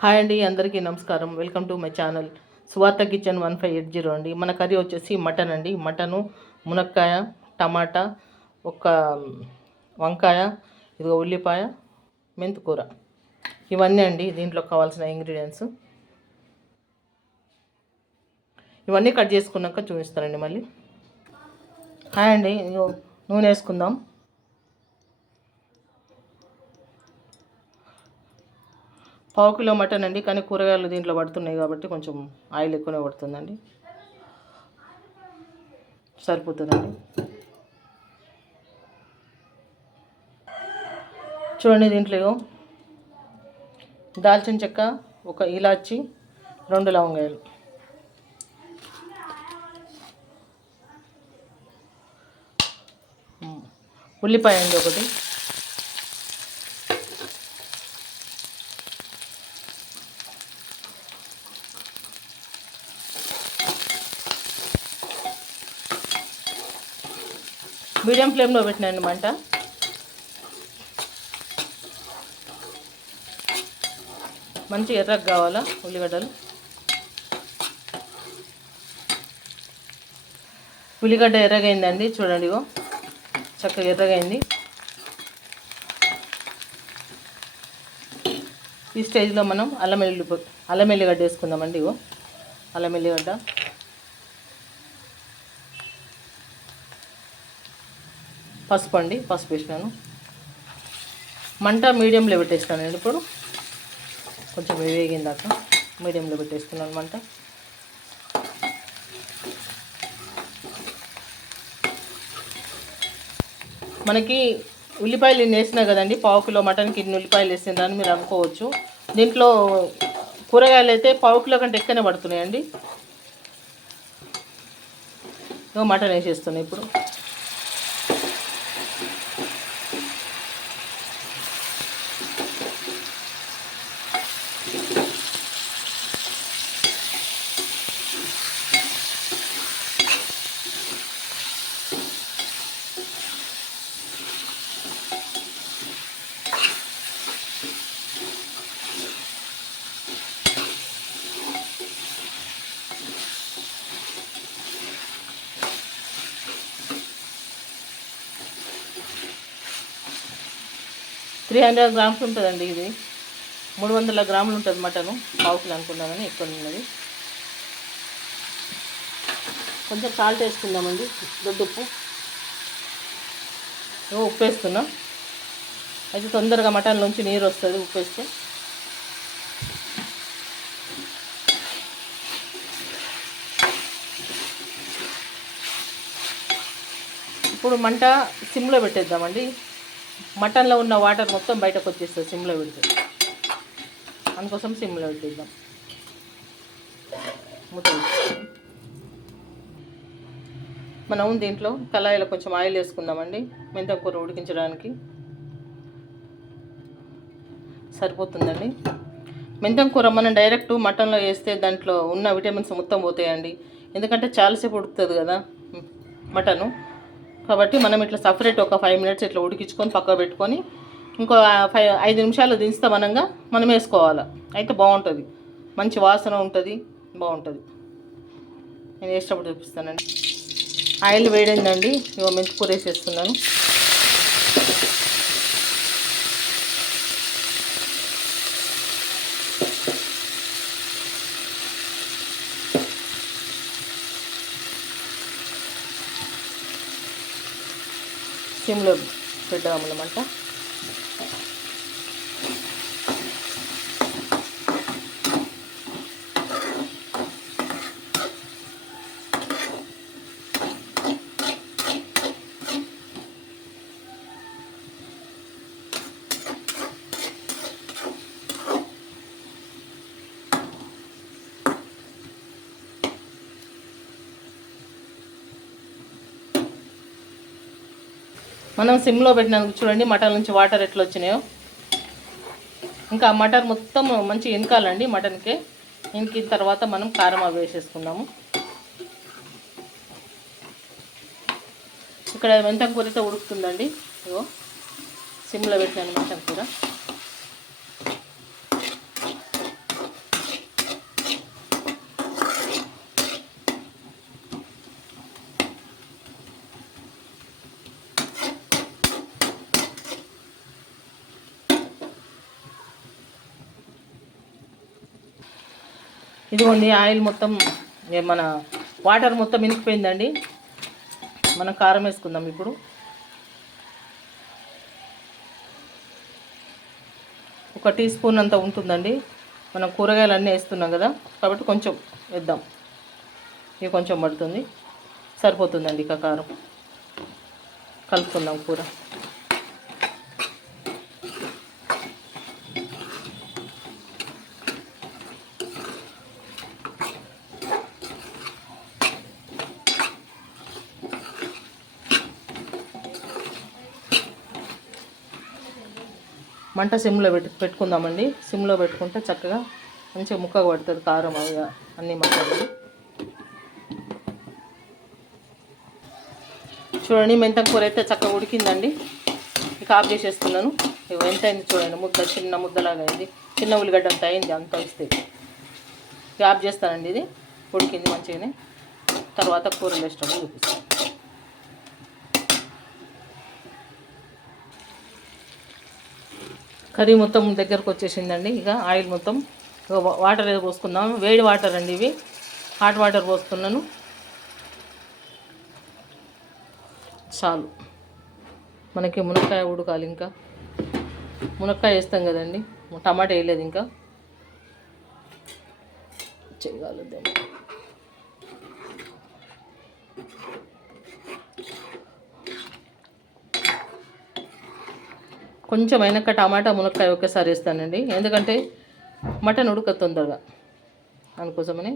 Hi అండి, అందరికీ నమస్కారం. వెల్కమ్ టు మై ఛానల్ సువార్త కిచెన్ 1580 అండి. మన కర్రీ వచ్చేసి మటన్ అండి. మటను, మునక్కాయ, టమాటా, ఒక వంకాయ, ఇదిగో ఉల్లిపాయ, మెంతికూర, ఇవన్నీ అండి దీంట్లో కావాల్సిన ఇంగ్రీడియంట్స్. ఇవన్నీ కట్ చేసుకున్నాక చూపిస్తానండి మళ్ళీ. హాయ్ అండి, నూనె వేసుకుందాం. పావు కిలో మటన్ అండి, కానీ కూరగాయలు దీంట్లో పడుతున్నాయి కాబట్టి కొంచెం ఆయిల్ ఎక్కువనే పడుతుందండి. సరిపోతుందండి. చూడండి, దీంట్లో దాల్చిన చెక్క, ఒక ఇలాచి, 2 లవంగాయలు, ఉల్లిపాయ అండి ఒకటి, మీడియం ఫ్లేమ్లో పెట్టినండి మంట. మంచి ఎర్రగా కావాలా ఉల్లిగడ్డలు. ఉల్లిగడ్డ ఎర్రగైందండి, చూడండి చక్కగా ఎర్రగైంది. ఈ స్టేజ్లో మనం అల్లం ఎల్లిగడ్డ వేసుకుందామండి. అల్లం ఎల్లిగడ్డ, పసుపు అండి, పసుపు వేసినాను. మంట మీడియంలో పెట్టేస్తానండి. ఇప్పుడు కొంచెం వేగిందాక మీడియంలో పెట్టేస్తున్నాను మంట. మనకి ఉల్లిపాయలు ఇన్ని వేసినా కదండి, పావు కిలో మటన్కి ఇన్ని ఉల్లిపాయలు వేసిందని మీరు అనుకోవచ్చు. దీంట్లో కూరగాయలు అయితే పావు కిలో కంటే ఎక్కువనే పడుతున్నాయండి. మటన్ వేసేస్తున్నాయి ఇప్పుడు. త్రీ 300 గ్రామ్స్ ఉంటుందండి. ఇది 300 గ్రాములు ఉంటుంది మటను. పావు కిలో అనుకున్నా కానీ ఎక్కువ ఉన్నది. కొంచెం సాల్ట్ వేసుకుందామండి, దొడ్డుప్పు. ఉప్పు వేస్తున్నా, అయితే తొందరగా మటన్లోంచి నీరు వస్తుంది ఉప్పు వేస్తే. ఇప్పుడు మంట సిమ్లో పెట్టేద్దామండి. మటన్లో ఉన్న వాటర్ మొత్తం బయటకు వచ్చేస్తుంది సిమ్లో పెడితే. అందుకోసం సిమ్లో పెట్టేద్దాం. మనం దీంట్లో కళాయిలో కొంచెం ఆయిల్ వేసుకుందామండి. మెంతం కూర ఉడికించడానికి సరిపోతుందండి. మెంతం కూర మనం డైరెక్ట్ మటన్లో వేస్తే దాంట్లో ఉన్న విటమిన్స్ మొత్తం పోతాయండి. ఎందుకంటే చాలాసేపు ఉడుకుతుంది కదా మటను. కాబట్టి మనం ఇట్లా సపరేట్ ఒక 5 మినిట్స్ ఇట్లా ఉడికించుకొని పక్కకు పెట్టుకొని ఇంకో 5 నిమిషాలు దించుతా మనం వేసుకోవాలి. అయితే బాగుంటుంది, మంచి వాసన ఉంటుంది, బాగుంటుంది. నేను వేసేటప్పుడు చూపిస్తానండి. ఆయిల్ వేడిందండి, మెంతికూర వేసేస్తున్నాను. సిమ్లో పెట్టామన్నమాట. మనం సిమ్లో పెట్టినందుకు చూడండి మటన్ నుంచి వాటర్ ఎట్లా వచ్చినాయో. ఇంకా మటన్ మొత్తం మంచి ఎనకాలండి మటన్కి. ఇంకిన తర్వాత మనం కారం అవి వేసేసుకుందాము. ఇక్కడ మెంతం కూరతో ఉడుకుతుందండి. సిమ్లో పెట్టాను మెంతం కూర. ఇదిగోండి ఆయిల్ మొత్తం మన వాటర్ మొత్తం ఇనికిపోయిందండి. మనం కారం వేసుకుందాం ఇప్పుడు. ఒక టీ స్పూన్ అంత ఉంటుందండి. మనం కూరగాయలు అన్నీ వేస్తున్నాం కదా, కాబట్టి కొంచెం వేద్దాం. ఇది కొంచెం పడుతుంది, సరిపోతుందండి. ఇక కారం కలుపుకుందాం కూర. మంట సిమ్లో పెట్టుకుందామండి. సిమ్లో పెట్టుకుంటే చక్కగా మంచిగా ముక్కగా పడుతుంది కారం అన్ని మసాలాలు. చూడండి, మెంతం కూర అయితే చక్కగా ఉడికిందండి. ఇక ఆఫ్ చేసేస్తున్నాను. ఎంత అయింది చూడండి, ముద్ద చిన్న ముద్దలాగా అయింది. చిన్న ఉల్లిగడ్డ అంత అయింది, అంత వస్తే ఇక ఆఫ్ చేస్తానండి. ఇది ఉడికింది మంచిగానే. తర్వాత కూరలు వేసేటప్పుడు చూపిస్తాను. కర్రీ మొత్తం దగ్గరకు వచ్చేసిందండి. ఇక ఆయిల్ మొత్తం వాటర్ ఏదో పోసుకుందాం. వేడి వాటర్ అండి ఇవి, హాట్ వాటర్ పోస్తున్నాను. చాలు, మనకి మునక్కాయ ఉడకాలి. ఇంకా మునక్కాయ వేస్తాం కదండి, టమాటా వేయలేదు ఇంకా. చేయగలుగుతాం. కొంచెం అయినాక టమాటా మునక్కాయ ఒకేసారి వేస్తానండి, ఎందుకంటే మటన్ ఉడకదు తొందరగా. అందుకోసమని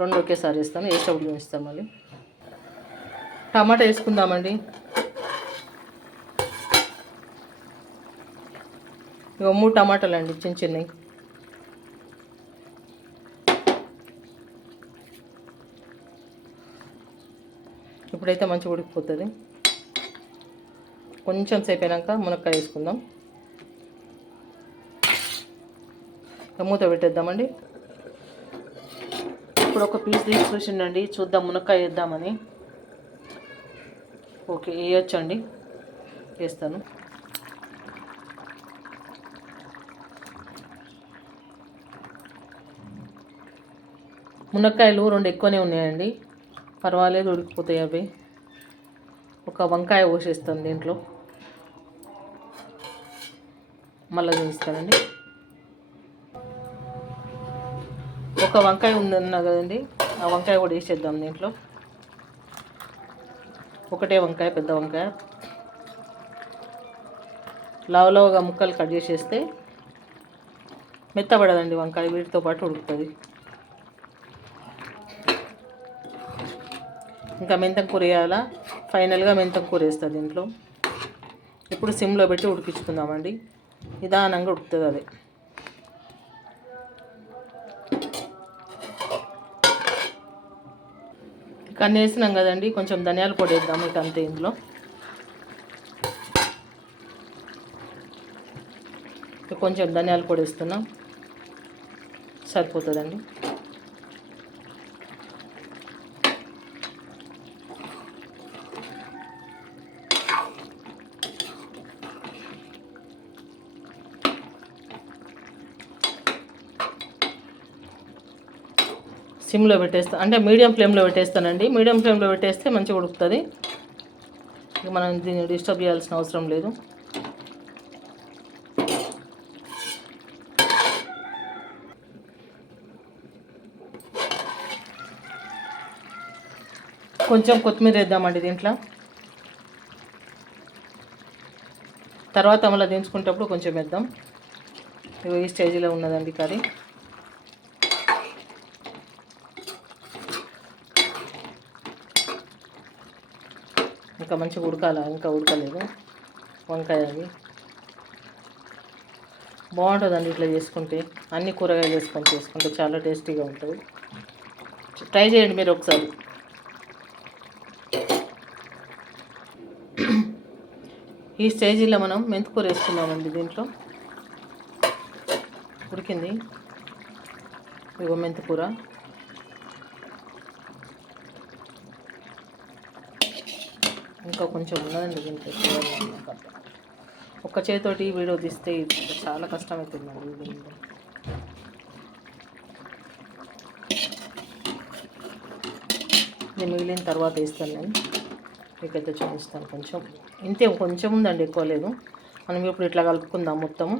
రెండు ఒకేసారి వేస్తాను. వేసేటప్పుడు చూపిస్తాను మళ్ళీ. టమాటా వేసుకుందామండి. ఇక 3 టమాటాలు అండి, చిన్న చిన్నవి. ఇప్పుడైతే మంచిగా ఉడికిపోతుంది. కొంచెం సేపు అయినాక మునక్కాయ వేసుకుందాం. మూత పెట్టేద్దామండి. ఇప్పుడు ఒక పీస్ తీసి చూసిండండి, చూద్దాం మునక్కాయ వేద్దామని. ఓకే, వేయొచ్చండి, వేస్తాను. మునక్కాయలు 2 ఎక్కువనే ఉన్నాయండి, పర్వాలేదు, ఉడికిపోతాయి అవి. ఒక వంకాయ పోసేస్తాను దీంట్లో, మళ్ళీ చూపిస్తానండి. ఒక వంకాయ ఉందన్నా కదండి, ఆ వంకాయ కూడా వేసేద్దాం దీంట్లో. ఒకటే వంకాయ, పెద్ద వంకాయ. లావుగా ముక్కలు కట్ చేసేస్తే మెత్తబడదండి వంకాయ, వీటితో పాటు ఉడుకుతుంది. ఇంకా మెంతం కూర వేయాలా, ఫైనల్గా మెంతం కూర వేస్తుంది దీంట్లో. ఇప్పుడు సిమ్లో పెట్టి ఉడికించుకుందామండి. నిదానంగా ఉడుకుతుంది అది. ఇక అన్నీ వేసినాం కదండి, కొంచెం ధనియాల పొడి వేద్దాం. ఇక అంతే, ఇందులో కొంచెం ధనియాల పొడి వేస్తున్నాం, సరిపోతుందండి. సిమ్లో పెట్టేస్తా, అంటే మీడియం ఫ్లేమ్లో పెట్టేస్తానండి. మీడియం ఫ్లేమ్లో పెట్టేస్తే మంచిగా ఉడుకుతుంది. ఇక మనం దీన్ని డిస్టర్బ్ చేయాల్సిన అవసరం లేదు. కొంచెం కొత్తిమీర వేద్దామండి దీంట్లో. తర్వాత మళ్ళీ దించుకునేటప్పుడు కొంచెం వేద్దాం. ఇవి ఈ స్టేజ్లో ఉన్నదండి కర్రీ. ఇంకా మంచిగా ఉడకాల, ఇంకా ఉడకలేదు వంకాయ. అవి బాగుంటుందండి ఇట్లా చేసుకుంటే, అన్ని కూరగాయలు చేసుకుంటే చాలా టేస్టీగా ఉంటుంది. ట్రై చేయండి మీరు ఒకసారి. ఈ స్టేజీలో మనం మెంతికూర వేసుకున్నామండి దీంట్లో. ఉడికింది, ఇగో మెంతికూర. ఇంకా కొంచెం ఉన్నదండి దీంట్లో. ఒక్క చేతితోటి వీడియో తీస్తే చాలా కష్టమవుతుందండి. ఇది మిగిలిన తర్వాత వేస్తాను నేను, మీకైతే చూపిస్తాను. కొంచెం ఇంతే, కొంచెం ఉందండి, ఎక్కువ లేదు. మనం ఇప్పుడు ఇట్లా కలుపుకుందాం మొత్తము.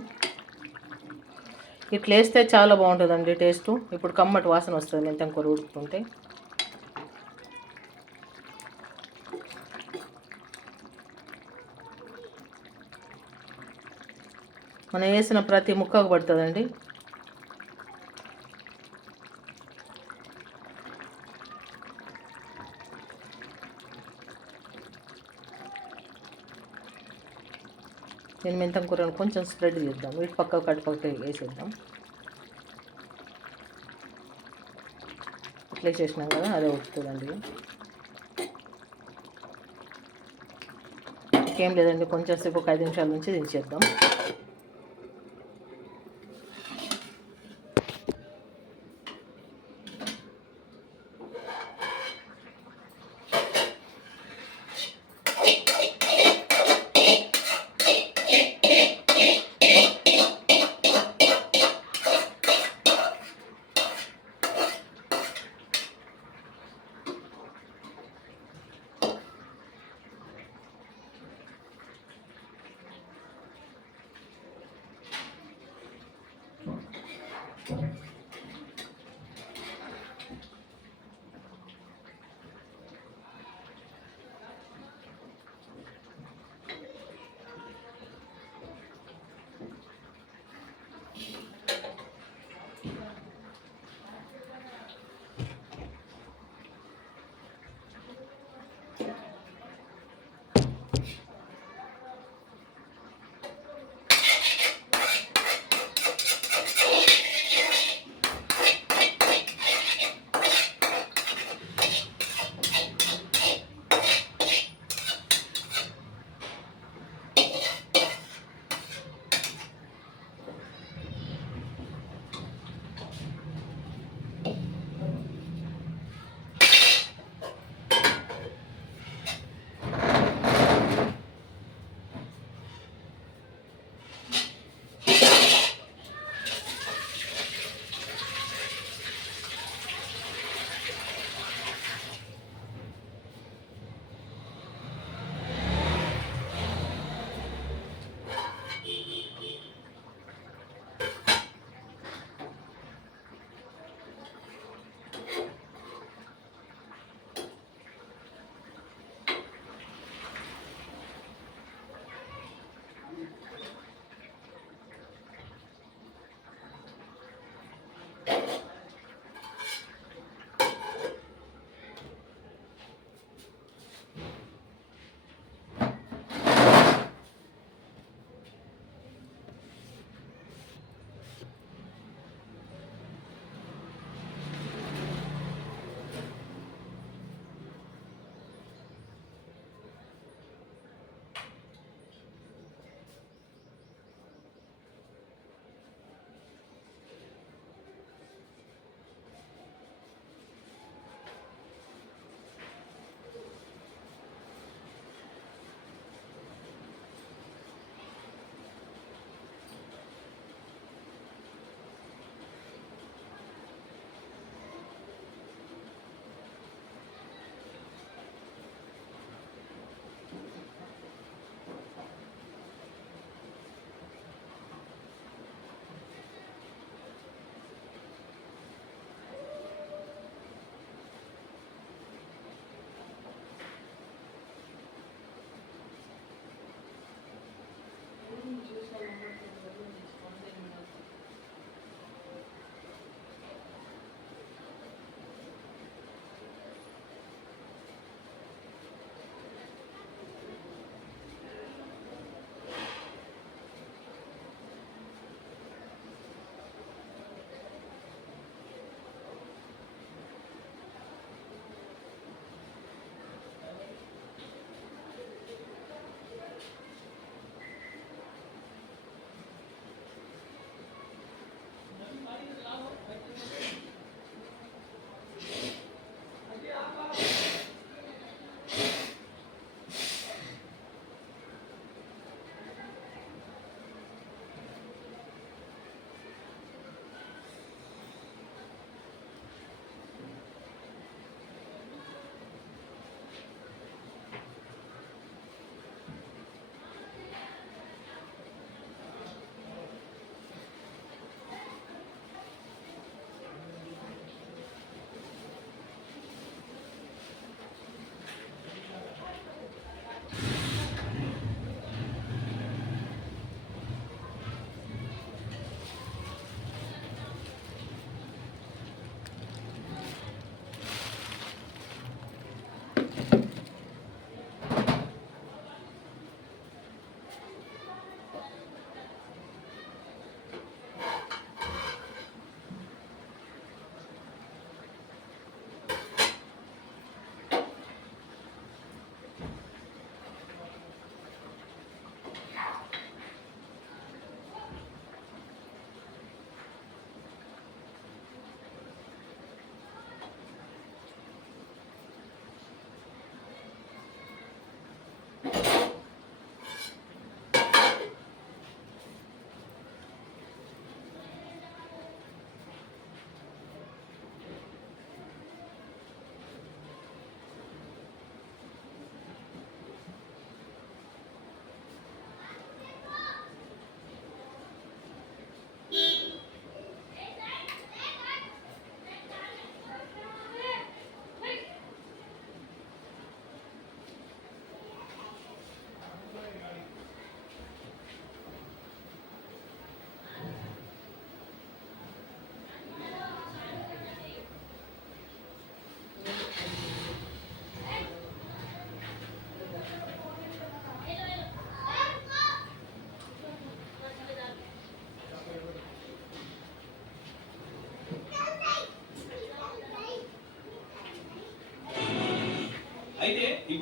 ఇట్లా వేస్తే చాలా బాగుంటుందండి టేస్టు. ఇప్పుడు కమ్మటి వాసన వస్తుంది మెంతం కూర ఉడుకుతుంటే. మనం వేసిన ప్రతి ముక్కకు పడుతుందండి. నేను మెంతం కూరను కొంచెం స్ప్రెడ్ చేద్దాం, వీటి పక్క వేసేద్దాం. ఇట్లా చేసినాం కదా, అదే ఉడుకుతుందండి. ఇంకేం లేదండి, కొంచెం సేపు ఒక 5 నిమిషాల నుంచి దించేద్దాం.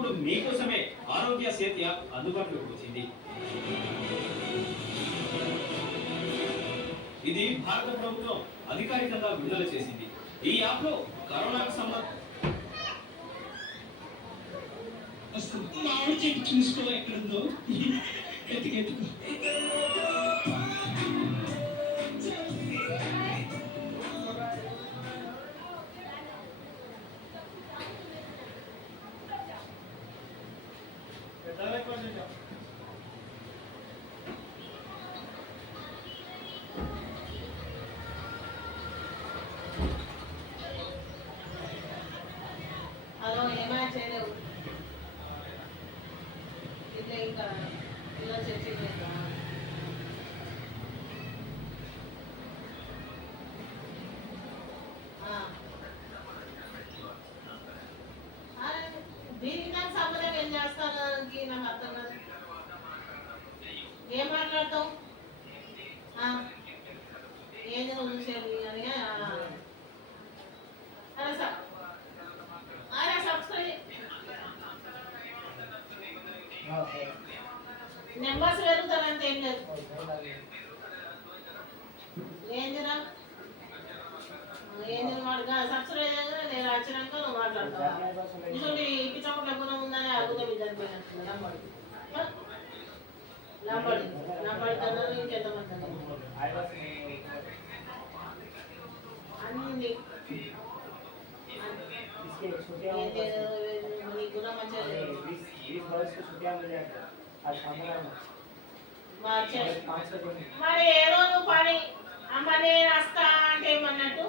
ఇప్పుడు మీకోసమే ఆరోగ్య సేతు యాప్ అందుబాటులోకి వచ్చింది. ఇది భారత ప్రభుత్వం అధికారికంగా విడుదల చేసింది. ఈ యాప్ లో కరోనాకు మామిడి చెట్టు చూసుకో ఎక్కడుందో ఎత్తుకెత్తుకో. హలో, ఏమైనా చేయలేవు ఇట్లా ఇంకా ఇలా చర్చించలేదా? దీనికి నాకు సంబంధం ఏం చేస్తాను నాకు అర్థం కాదు. ఏం మాట్లాడతావు? ఏంది నువ్వు చూసేది అని అరే సబ్స్క్రైబ్ నెంబర్స్ పెరుగుతారంటే ఏం లేదు. ఏందిరా ఏంది వాడుగా సబ్స్క్రైబ్ నేను వచ్చినాక నువ్వు మాట్లాడతావా? ఇటువంటి పిచ్చపట్ల గుణం ఉందని అద్భుతం చనిపోయినట్టు లంబడి కన్నా ఇంకెంతమంది అన్ని గుణం మరి ఏదో నువ్వు పని అమ్మ నేను వస్తా అంటే ఏమన్నట్టు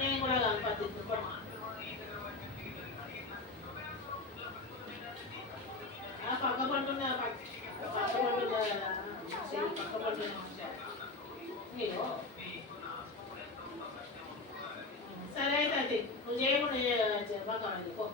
నేను కూడా పద్ధతి పక్క పట్టున్నా పక్క పట్టున్నా కదా పక్క పట్టున్నా మీరు సరే అయితే నువ్వు చేయకుండా బాగా పో.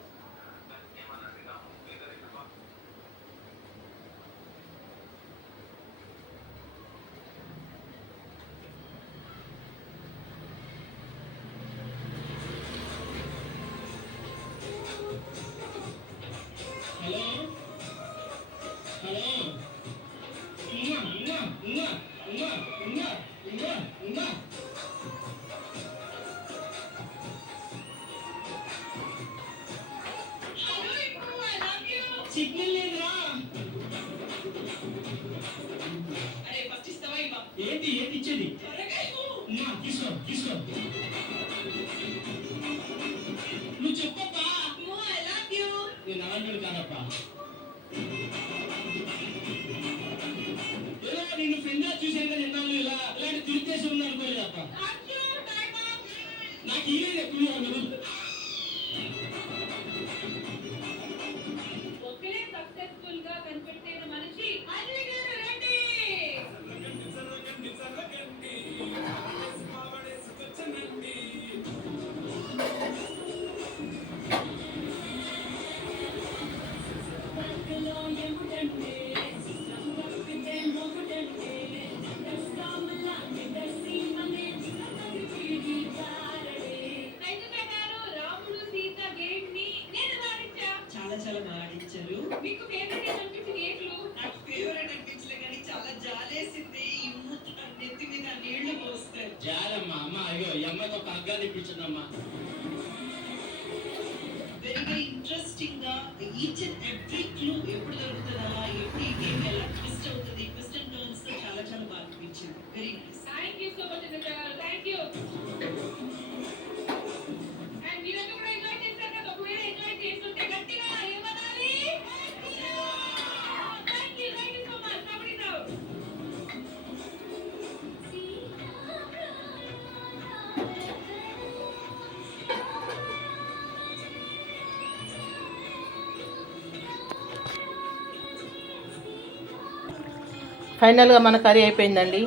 సిగ్నల్ లేదురా. అరే ఫస్ట్ ఇస్తావా ఇవ్వ? ఏంటి ఇచ్చేది? తీసుకో తీసుకో. నువ్వు చెప్పప్పా. నేను అలాంటి కాదప్పా. ఏదో నేను ఫ్రెండ్ చూసాను కదా ఎన్నాళ్ళు ఇలాంటి దురుద్దేశం ఉంది అనుకోలేదప్ప. నాకు ఈ ఎక్కువ చాలా బాగా ఆడించారు. మీకు ఫేవరెట్ ఏమనిపించింది గేట్లు? నాకు ఫేవరెట్ అనిపించలే కానీ చాలా జాలేసింది. ఈ మూత నెత్తి మీద నీళ్లు పోస్తారు. జాలమ్మా అమ్మ అయ్యో ఈ అమ్మాయికి ఒక అగ్గాన్ని ఇప్పించిందమ్మా. వెరీ వెరీ ఇంట్రెస్టింగ్ గా ఈచ్ అండ్ ఎవ్రీ క్లూ ఎప్పుడు దొరుకుతుందా, ఎప్పుడు ఈ గేమ్ ఎలా ట్విస్ట్ అవుతుంది, ట్విస్ట్ అండ్ టర్న్స్ తో చాలా చాలా బాగా అనిపించింది. Very nice. Thank you so much. Thank you. ఫైనల్గా మన కర్రీ అయిపోయిందండి.